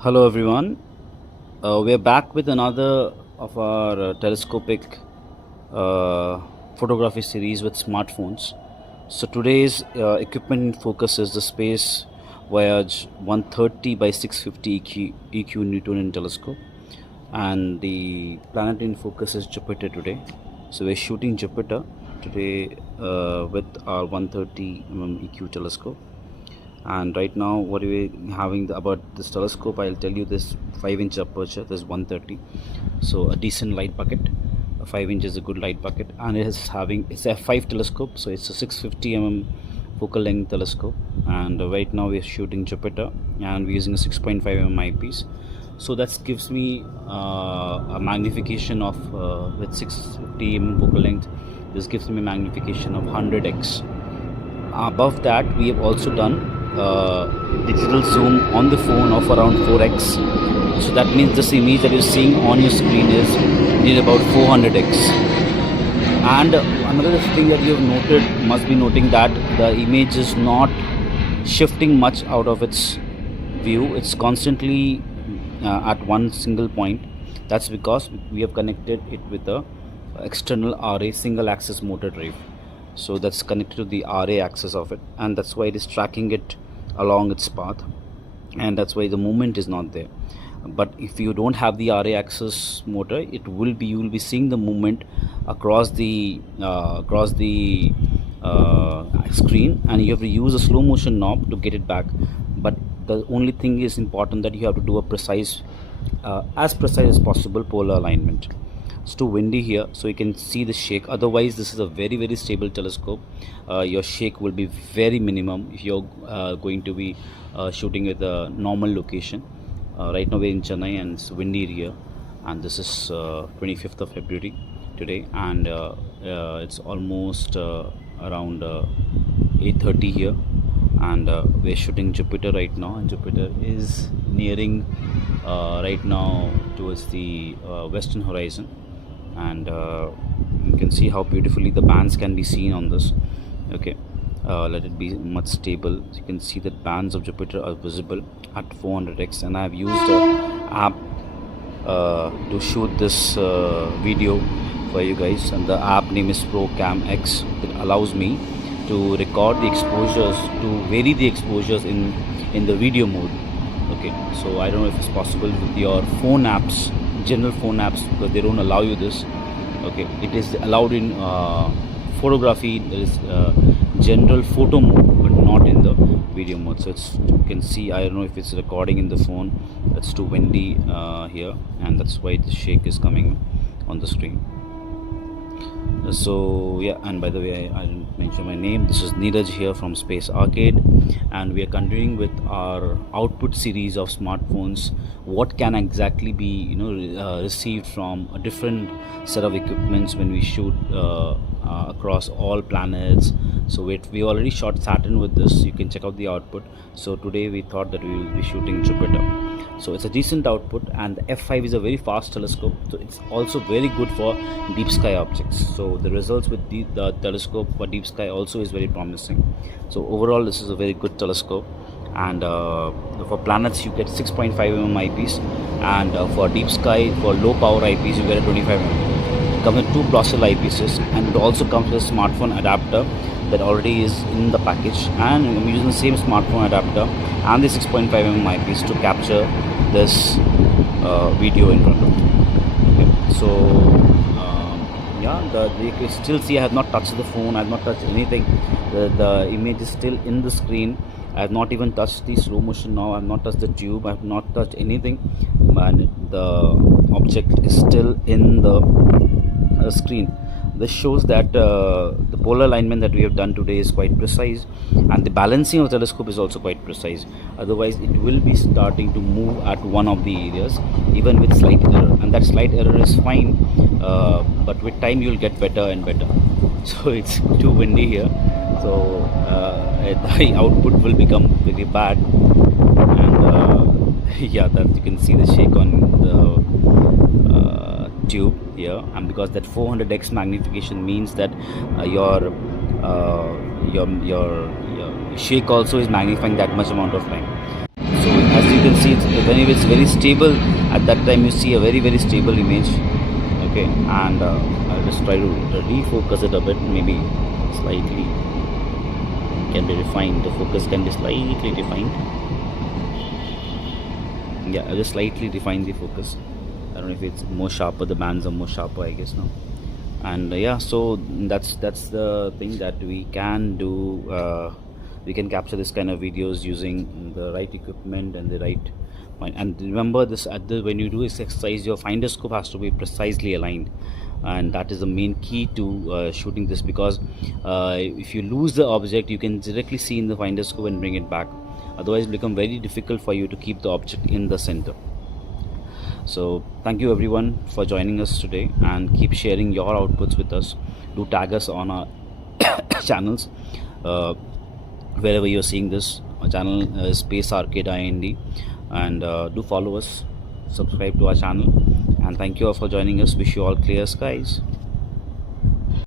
Hello everyone. We are back with another of our telescopic uh, photography series with smartphones. So today's equipment in focus is the Space Voyage 130 by 650 EQ Newtonian telescope, and the planet in focus is Jupiter today. So we're shooting Jupiter today with our 130 EQ telescope. And right now what we having about this telescope, I'll tell you this 5-inch aperture, this 130, so a decent light bucket. A 5 inch is a good light bucket, and it's a f5 telescope, so it's a 650 focal length telescope. And right now we're shooting Jupiter, and we're using a 6.5 eyepiece. So that gives me a magnification of with 650 focal length, this gives me a magnification of 100x. Above that, we have also done digital zoom on the phone of around 4x. So that means this image that you're seeing on your screen is near about 400x. And another thing that you've must be noting that the image is not shifting much out of its view. It's constantly at one single point. That's because we have connected it with a external RA single axis motor drive. So that's connected to the RA axis of it, and that's why it is tracking it along its path, and that's why the movement is not there. But if you don't have the RA axis motor, you will be seeing the movement across the screen, and you have to use a slow motion knob to get it back. But the only thing is important that you have to do a precise as precise as possible polar alignment. It's too windy here, so you can see the shake. Otherwise this is a very stable telescope. Your shake will be very minimum if you're going to be shooting with a normal location. Right now we're in Chennai and it's windy here, and this is 25th of February today, and it's almost around 8:30 here, and we're shooting Jupiter right now, and Jupiter is nearing right now towards the western horizon. And you can see how beautifully the bands can be seen on this. Okay, let it be much stable. So you can see that bands of Jupiter are visible at 400x, and I have used an app to shoot this video for you guys, and the app name is ProCam X. It allows me to record the exposures, to vary the exposures in the video mode. Okay, so I don't know if it's possible with your phone apps, general phone apps, because they don't allow you this. Okay, it is allowed in photography. There is general photo mode, but not in the video mode. So you can see, I don't know if it's recording in the phone. It's too windy here, and that's why the shake is coming on the screen. So yeah, and by the way, I didn't mention my name. This is Neeraj here from Space Arcade, and we are continuing with our output series of smartphones. What can exactly be received from a different set of equipments when we shoot across all planets. So we already shot Saturn with this. You can check out the output. So today we thought that we will be shooting Jupiter. So it's a decent output, and the f5 is a very fast telescope, so it's also very good for deep sky objects. So the results with the telescope for deep sky also is very promising. So overall this is a very good telescope, and for planets you get 6.5 eyepiece, and for deep sky, for low power eyepiece, you get a 25 It comes with two Blossel eyepieces, and it also comes with a smartphone adapter that already is in the package, and I'm using the same smartphone adapter and the 6.5 eyepiece to capture this video in front of me. Okay, so yeah, you can still see I have not touched the phone, I have not touched anything. The image is still in the screen. I have not even touched the slow motion now. I have not touched the tube. I have not touched anything, and the object is still in the screen. This shows that the polar alignment that we have done today is quite precise, and the balancing of the telescope is also quite precise. Otherwise it will be starting to move at one of the areas, even with slight error, and that slight error is fine, but with time you'll get better and better. So it's too windy here, so the output will become very bad, and yeah, that you can see the shake on the tube here, and because that 400x magnification means that your shake also is magnifying that much amount of time. So as you can see, when it's very stable, at that time you see a very stable image. Okay, and I'll just try to refocus it a bit, maybe slightly can be refined. The focus can be slightly refined. Yeah, I'll just slightly refine the focus. I don't know if it's more sharper, the bands are more sharper, I guess now. And yeah, so that's the thing that we can do. We can capture this kind of videos using the right equipment and the right and remember this at the when you do this exercise, your finder scope has to be precisely aligned, and that is the main key to shooting this, because if you lose the object, you can directly see in the finder scope and bring it back. Otherwise it become very difficult for you to keep the object in the center. So thank you everyone for joining us today, and keep sharing your outputs with us. Do tag us on our channels, wherever you're seeing this. Our channel is Space Arcade IND, and do follow us, subscribe to our channel, and thank you all for joining us. Wish you all clear skies.